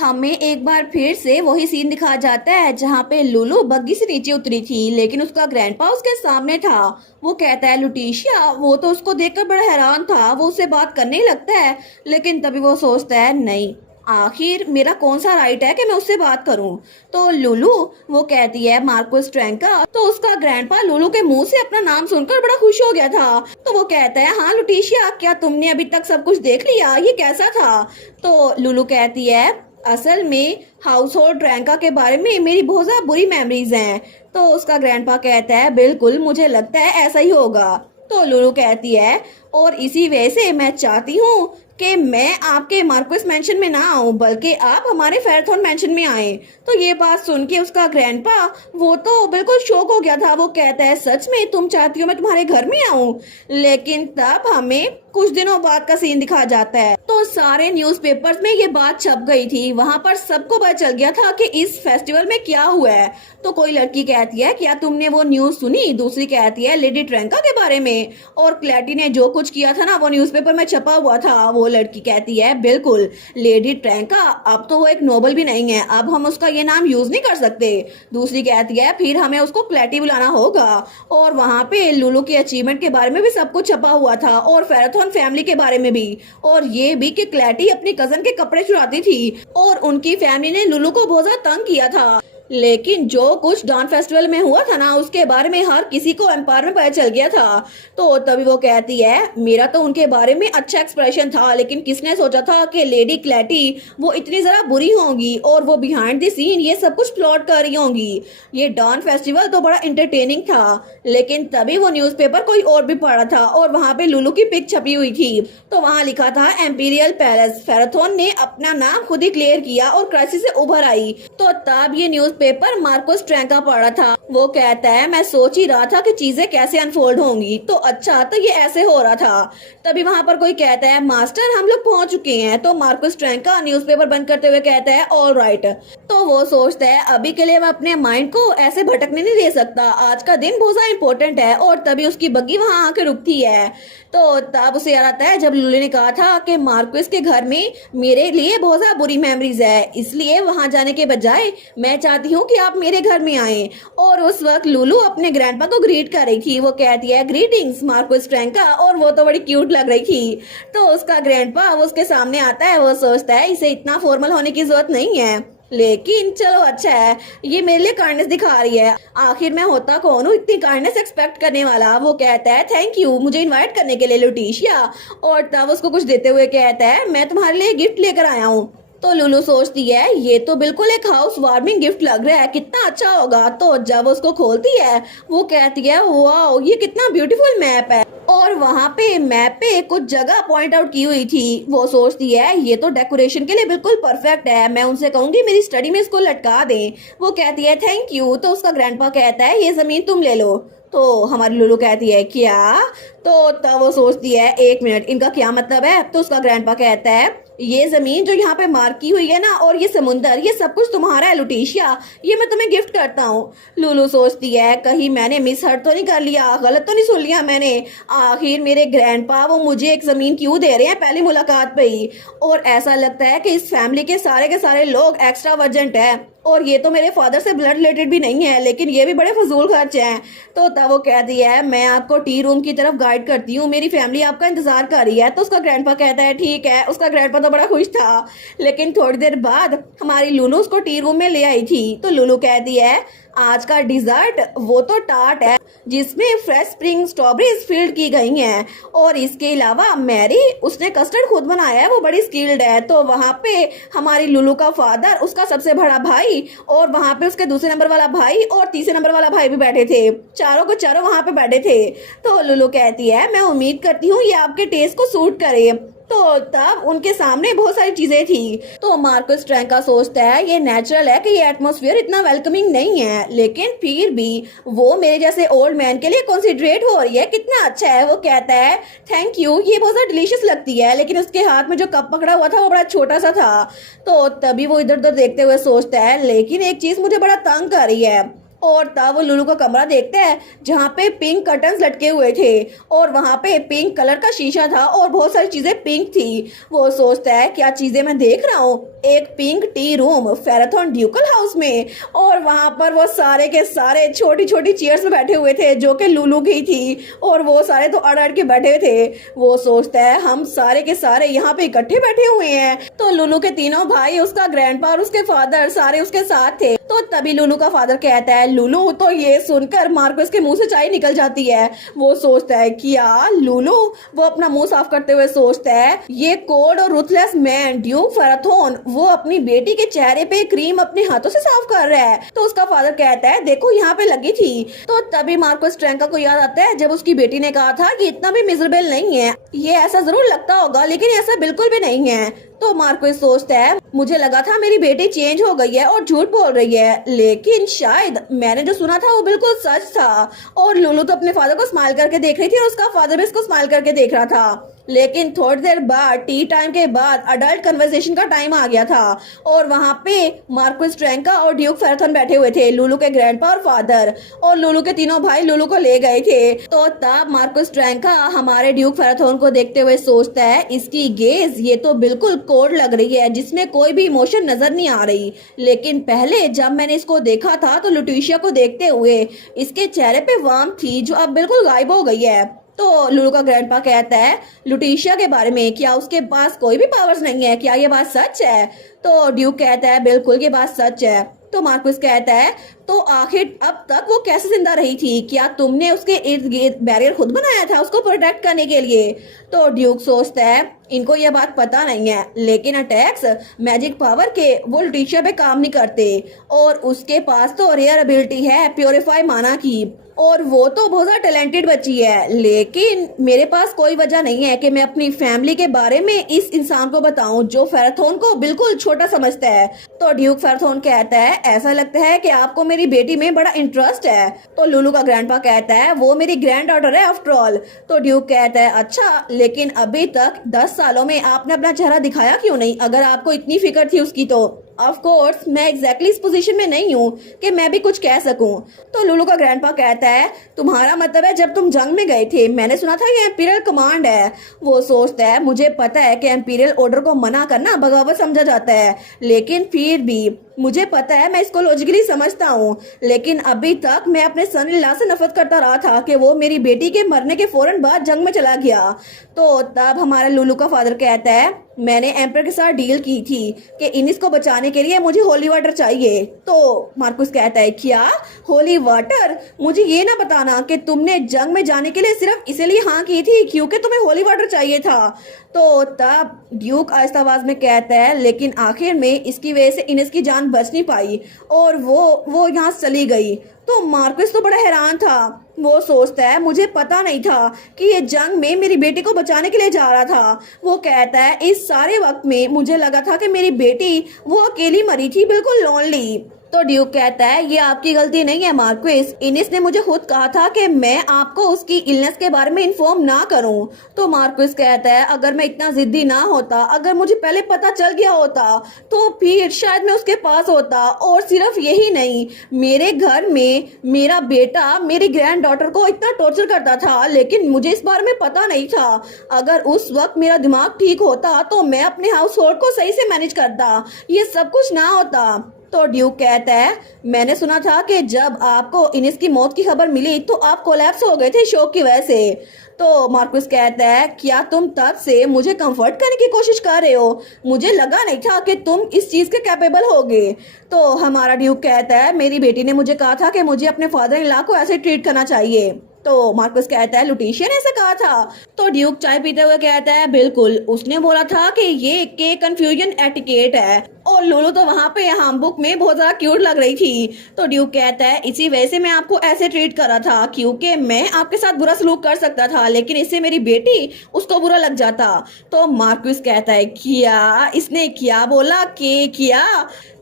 हमें एक बार फिर से वही सीन दिखाया जाता है जहाँ पे लुलु बग्गी से नीचे उतरी थी, लेकिन उसका ग्रैंडपा उसके सामने था। वो कहता है लुटिशिया, वो तो उसको देखकर बड़ा हैरान था। वो उससे बात करने ही लगता है, लेकिन तभी वो सोचता है नहीं, आखिर मेरा कौन सा राइट है कि मैं उससे बात करूं। तो लुलु वो कहती है मार्कोस ट्रैंका। तो उसका ग्रैंडपा लुलु के मुंह से अपना नाम सुनकर बड़ा खुश हो गया था। तो वो कहता है हाँ लुटिशिया, क्या तुमने अभी तक सब कुछ देख लिया, ये कैसा था। तो लुलु कहती है असल में हाउस होल्ड ट्रैंका के बारे में मेरी बहुत ज्यादा बुरी मेमोरीज हैं। तो उसका ग्रैंडपा कहता है बिल्कुल, मुझे लगता है ऐसा ही होगा। तो लुलु कहती है और इसी वजह से मैं चाहती हूँ कि मैं आपके मार्क्वेस मेंशन में ना आऊं, बल्कि आप हमारे फेरथॉन मेंशन में आए। तो ये बात सुन के उसका ग्रैंडपा वो तो बिल्कुल शॉक हो गया था। वो कहता है सच में तुम चाहती हो मैं तुम्हारे घर में आऊं। लेकिन तब हमें कुछ दिनों बाद का सीन दिखा जाता है। तो सारे न्यूज़पेपर्स में ये बात छप गई थी, वहां पर सबको पता चल गया था कि इस फेस्टिवल में क्या हुआ है। तो कोई लड़की कहती है क्या तुमने वो न्यूज सुनी, दूसरी कहती है लेडी ट्रैंका के बारे में, और क्लैटी ने जो कुछ किया था ना वो न्यूज़पेपर में छपा हुआ था। वो लड़की कहती है बिल्कुल, लेडी ट्रैंका अब तो वो एक नोबल भी नहीं है, अब हम उसका ये नाम यूज नहीं कर सकते। दूसरी कहती है फिर हमें उसको क्लैटी बुलाना होगा। और वहां पे लुलु के अचीवमेंट के बारे में भी सब कुछ छपा हुआ था, और फेराथॉन फैमिली के बारे में भी, और ये भी कि क्लैटी अपनी कजन के कपड़े चुराती थी और उनकी फैमिली ने लुलु को बहुत ज्यादा तंग किया था। लेकिन जो कुछ डॉन फेस्टिवल में हुआ था ना उसके बारे में हर किसी को एम्पायर में पता चल गया था। तो तभी वो कहती है मेरा तो उनके बारे में अच्छा एक्सप्रेशन था, लेकिन किसने सोचा था कि लेडी क्लैटी वो इतनी जरा बुरी होंगी और वो बिहाइंड द सीन ये सब कुछ प्लॉट कर रही होंगी। ये डॉन फेस्टिवल तो बड़ा इंटरटेनिंग था। लेकिन तभी वो न्यूज़पेपर कोई और भी पढ़ा था और वहां पे लुलु की पिक छपी हुई थी। तो वहां लिखा था एम्पीरियल पैलेस, फेराथॉन ने अपना नाम खुद ही क्लियर किया और क्राइसिस से उभर आई। तो तब ये न्यूज पेपर मार्कोस ट्रैंका पढ़ा था। वो कहता है मैं सोच ही रहा था कि चीजें कैसे अनफोल्ड होंगी, तो अच्छा तो ये ऐसे हो रहा था। तभी वहां पर कोई कहता है मास्टर हम लोग पहुंच चुके हैं। तो मार्कोस ट्रैंका न्यूज़पेपर बंद करते हुए कहता है ऑल राइट। तो वो सोचता है अभी के लिए मैं अपने माइंड को ऐसे भटकने नहीं दे सकता, आज का दिन बहुत ज्यादा इंपॉर्टेंट है। और तभी उसकी बग्गी वहां आके रुकती है। तो तब उसे याद आता है जब लुलु ने कहा था कि मार्कोस के घर में मेरे लिए बहुत ज्यादा बुरी मेमोरीज है, इसलिए वहां जाने के बजाय मैं चाहती हूँ कि आप मेरे घर में आए। और उस वक्त लुलु अपने ग्रैंडपा को ग्रीट कर रही थी। वो कहती है ग्रीटिंग्स मार्कोस ट्रैंका, और वो तो बड़ी क्यूट लग रही थी। तो उसका ग्रैंडपा वो उसके सामने आता है। वो सोचता है इसे इतना फॉर्मल होने की जरूरत नहीं है, लेकिन चलो अच्छा है, ये मेरे लिए काइंडनेस दिखा रही है। आखिर मैं होता कौन हूँ इतनी काइंडनेस एक्सपेक्ट करने वाला। वो कहता है थैंक यू मुझे इनवाइट करने के लिए लुटिशिया। और तब उसको कुछ देते हुए कहता है मैं तुम्हारे लिए गिफ्ट लेकर आया हूँ। तो लुलु सोचती है ये तो बिल्कुल एक हाउस वार्मिंग गिफ्ट लग रहा है, कितना अच्छा होगा। तो जब उसको खोलती है वो कहती है वाओ ये कितना ब्यूटीफुल मैप है, और वहाँ पे मैप पे कुछ जगह पॉइंट आउट की हुई थी। वो सोचती है ये तो डेकोरेशन के लिए बिल्कुल परफेक्ट है, मैं उनसे कहूंगी मेरी स्टडी में इसको लटका दें। वो कहती है थैंक यू। तो उसका ग्रैंडपा कहता है ये जमीन तुम ले लो। तो हमारी लुलु कहती है क्या। तो तब वो सोचती है एक मिनट इनका क्या मतलब है। तो उसका ग्रैंडपा कहता है ये जमीन जो यहाँ पे मार्क की हुई है ना और ये समुंदर ये सब कुछ तुम्हारा है लुटिशिया, ये मैं तुम्हें गिफ्ट करता हूँ। लुलु सोचती है कहीं मैंने मिस हर्ट तो नहीं कर लिया, गलत तो नहीं सुन लिया मैंने। आखिर मेरे ग्रैंडपा वो मुझे एक जमीन क्यों दे रहे हैं पहली मुलाकात पे ही। और ऐसा लगता है कि इस फैमिली के सारे लोग एक्स्ट्रा वर्जेंट है, और ये तो मेरे फादर से ब्लड रिलेटेड भी नहीं है, लेकिन ये भी बड़े फजूल खर्च हैं। तो तब वो कहती है मैं आपको टी रूम की तरफ गाइड करती हूँ, मेरी फैमिली आपका इंतजार कर रही है। तो उसका ग्रैंडपा कहता है ठीक है। उसका ग्रैंडपा तो बड़ा खुश था। लेकिन थोड़ी देर बाद हमारी लुलु उसको टी रूम में ले आई थी। तो लुलु कहती है आज का डिजर्ट वो तो टार्ट है जिसमें फ्रेश स्प्रिंग स्ट्रॉबेरीज फिल्ड की गई हैं, और इसके अलावा मैरी उसने कस्टर्ड खुद बनाया है, वो बड़ी स्किल्ड है। तो वहाँ पे हमारी लुलु का फादर, उसका सबसे बड़ा भाई, और वहाँ पे उसके दूसरे नंबर वाला भाई और तीसरे नंबर वाला भाई भी बैठे थे। चारों को चारों वहाँ पे बैठे थे। तो लुलु कहती है मैं उम्मीद करती हूँ ये आपके टेस्ट को सूट करे। तो तब उनके सामने बहुत सारी चीजें थी। तो मार्कोस ट्रैंका सोचता है ये नेचुरल है कि ये एटमॉस्फेयर इतना वेलकमिंग नहीं है, लेकिन फिर भी वो मेरे जैसे ओल्ड मैन के लिए कंसिडरेट हो रही है, कितना अच्छा है। वो कहता है थैंक यू ये बहुत ज्यादा डिलीशियस लगती है, लेकिन उसके हाथ में जो कप पकड़ा हुआ था वो बड़ा छोटा सा था। तो तभी वो इधर उधर देखते हुए सोचता है लेकिन एक चीज मुझे बड़ा तंग कर रही है। और तब वो लुलू का कमरा देखता है जहाँ पे पिंक कर्टन्स लटके हुए थे और वहाँ पे पिंक कलर का शीशा था और बहुत सारी चीजें पिंक थी। वो सोचता है क्या चीजें मैं देख रहा हूँ, एक पिंक टी रूम फेराथन ड्यूकल हाउस में, और वहाँ पर वो सारे के सारे छोटी छोटी चेयर्स में बैठे हुए थे जो कि लुलू की थी और वो सारे तो अड़ अड़ के बैठे हुए थे। वो सोचता है हम सारे के सारे यहाँ पे इकट्ठे बैठे हुए हैं। तो लुलू के तीनों भाई, उसका ग्रैंडपा और उसके फादर सारे उसके साथ थे। तो तभी लुलू का फादर कहता है लुलू, तो ये सुनकर मार्कस के मुंह से चाय निकल जाती है। वो सोचता है क्या लुलू, वो अपना मुंह साफ करते हुए सोचता है ये कोड और रुथलेस मैन ड्यूक फेराथन वो अपनी बेटी के चेहरे पे क्रीम अपने हाथों से साफ कर रहा है। तो उसका फादर कहता है देखो यहाँ पे लगी थी। तो तभी मार्कस ट्रेंका को याद आता है जब उसकी बेटी ने कहा था कि इतना भी मिजरेबल नहीं है, ये ऐसा जरूर लगता होगा लेकिन ऐसा बिल्कुल भी नहीं है। तो मार्कस सोचता है मुझे लगा था मेरी बेटी चेंज हो गई है और झूठ बोल रही है, लेकिन शायद मैंने जो सुना था वो बिल्कुल सच था। और लुलू तो अपने फादर को स्माइल करके देख रही थी और उसका फादर भी उसको स्माइल करके देख रहा था। लेकिन थोड़ी देर बाद टी टाइम के बाद अडल्ट कन्वर्सेशन का टाइम आ गया था और वहाँ पे मार्कस ट्रेंका और ड्यूक फेराथन बैठे हुए थे, लुलू के ग्रैंडपा और फादर, और लुलू के तीनों भाई लुलू को ले गए थे। तो तब मार्कस ट्रेंका हमारे ड्यूक फेराथन को देखते हुए सोचता है इसकी गेज ये तो बिल्कुल कोड लग रही है जिसमें कोई भी इमोशन नजर नहीं आ रही, लेकिन पहले जब मैंने इसको देखा था तो लुटीशिया को देखते हुए इसके चेहरे पे वार्म थी जो अब बिल्कुल गायब हो गई है। तो लुलू का ग्रैंडपा कहता है लुटीशिया के बारे में, क्या उसके पास कोई भी पावर्स नहीं है, क्या ये बात सच है? तो ड्यूक कहता है बिल्कुल ये बात सच है। तो मार्कस कहता है तो आखिर अब तक वो कैसे जिंदा रही थी, क्या तुमने उसके इर्द गिर्द बैरियर खुद बनाया था उसको प्रोटेक्ट करने के लिए? तो ड्यूक सोचता है इनको यह बात पता नहीं है, लेकिन अटैक्स मैजिक पावर के वो लुटीशिया पे काम नहीं करते और उसके पास तो रेयर एबिलिटी है प्योरीफाई माना की, और वो तो बहुत ज्यादा टैलेंटेड बच्ची है, लेकिन मेरे पास कोई वजह नहीं है कि मैं अपनी फैमिली के बारे में इस इंसान को बताऊं जो फेराथन को बिल्कुल छोटा समझता है। तो ड्यूक फेराथन कहता है ऐसा लगता है कि आपको मेरी बेटी में बड़ा इंटरेस्ट है। तो लुलू का ग्रैंडपा कहता है वो मेरी ग्रैंड डॉटर है आफ्टर ऑल। तो ड्यूक कहता है अच्छा, लेकिन अभी तक 10 सालों में आपने अपना चेहरा दिखाया क्यों नहीं, अगर आपको इतनी फिक्र थी उसकी? तो ऑफ कोर्स मैं एग्जैक्टली इस पोजीशन में नहीं हूँ कि मैं भी कुछ कह सकूं। तो लुलू का ग्रैंडपा कहता है तुम्हारा मतलब है जब तुम जंग में गए थे मैंने सुना था ये एम्पीरियल कमांड है। वो सोचता है मुझे पता है कि एम्पीरियल ऑर्डर को मना करना बगावत समझा जाता है, लेकिन फिर भी मुझे पता है, मैं इसको लॉजिकली समझता हूँ, लेकिन अभी तक मैं अपने सन इन लॉ से नफरत करता रहा था कि वो मेरी बेटी के मरने के फौरन बाद जंग में चला गया। तो तब हमारा लुलू का फादर कहता है मैंने एम्पर के साथ डील की थी कि इनिस को बचाने के लिए मुझे होली वाटर चाहिए। तो मार्कस कहता है क्या होली वाटर? मुझे ये ना बताना कि तुमने जंग में जाने के लिए सिर्फ इसलिए हाँ की थी क्योंकि तुम्हें होली वाटर चाहिए था। तो तब ड्यूक आहिस्ता आवाज में कहता है लेकिन आखिर में इसकी वजह से इनिस की जान बच नहीं पाई और वो यहाँ चली गई। तो मार्कस तो बड़ा हैरान था। वो सोचता है मुझे पता नहीं था कि ये जंग में मेरी बेटी को बचाने के लिए जा रहा था। वो कहता है इस सारे वक्त में मुझे लगा था कि मेरी बेटी वो अकेली मरी थी, बिल्कुल लोनली। तो ड्यूक कहता है ये आपकी गलती नहीं है मार्क्विस, इनिस ने मुझे खुद कहा था कि मैं आपको उसकी इलनेस के बारे में इन्फॉर्म ना करूं। तो मार्क्विस कहता है अगर मैं इतना जिद्दी ना होता, अगर मुझे पहले पता चल गया होता तो फिर शायद मैं उसके पास होता। और सिर्फ यही नहीं, मेरे घर में मेरा बेटा मेरी ग्रैंड डॉटर को इतना टॉर्चर करता था लेकिन मुझे इस बारे में पता नहीं था। अगर उस वक्त मेरा दिमाग ठीक होता तो मैं अपने हाउस होल्ड को सही से मैनेज करता, ये सब कुछ ना होता। तो ड्यूक कहता है मैंने सुना था कि जब आपको इनिस की मौत की खबर मिली तो आप कोलैप्स हो गए थे शोक की वजह से। तो मार्कस कहता है क्या तुम तब से मुझे कंफर्ट करने की कोशिश कर रहे हो? मुझे लगा नहीं था कि तुम इस चीज के कैपेबल होगे। तो हमारा ड्यूक कहता है मेरी बेटी ने मुझे कहा था कि मुझे अपने फादर इन लॉ को ऐसे ट्रीट करना चाहिए। तो मार्कस कहता है लुटीशिया ने ऐसा कहा था? तो ड्यूक चाय पीते हुए कहता है बिल्कुल, उसने बोला था कि ये के कंफ्यूजन एटिकेट है। और लुलू तो वहाँ पे हम बुक में बहुत ज्यादा क्यूट लग रही थी। तो ड्यूक कहता है इसी वजह से मैं आपको ऐसे ट्रीट कर रहा था क्योंकि मैं आपके साथ बुरा सलूक कर सकता था लेकिन इससे मेरी बेटी उसको बुरा लग जाता। तो मार्कस कहता है क्या इसने क्या बोला के किया?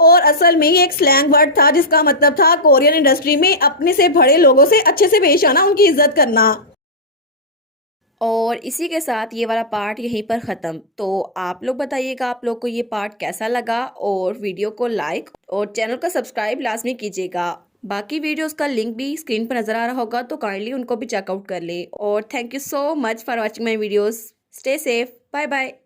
और असल में ये एक स्लैंग वर्ड था जिसका मतलब था कोरियन इंडस्ट्री में अपने से बड़े लोगों से अच्छे से पेश आना, उनकी इज्जत करना। और इसी के साथ ये वाला पार्ट यहीं पर ख़त्म। तो आप लोग बताइएगा आप लोग को ये पार्ट कैसा लगा, और वीडियो को लाइक और चैनल को सब्सक्राइब लाजमी कीजिएगा। बाकी वीडियोस का लिंक भी स्क्रीन पर नजर आ रहा होगा, तो काइंडली उनको भी चेकआउट कर ले। और thank you so much for watching my videos. Stay safe, bye bye.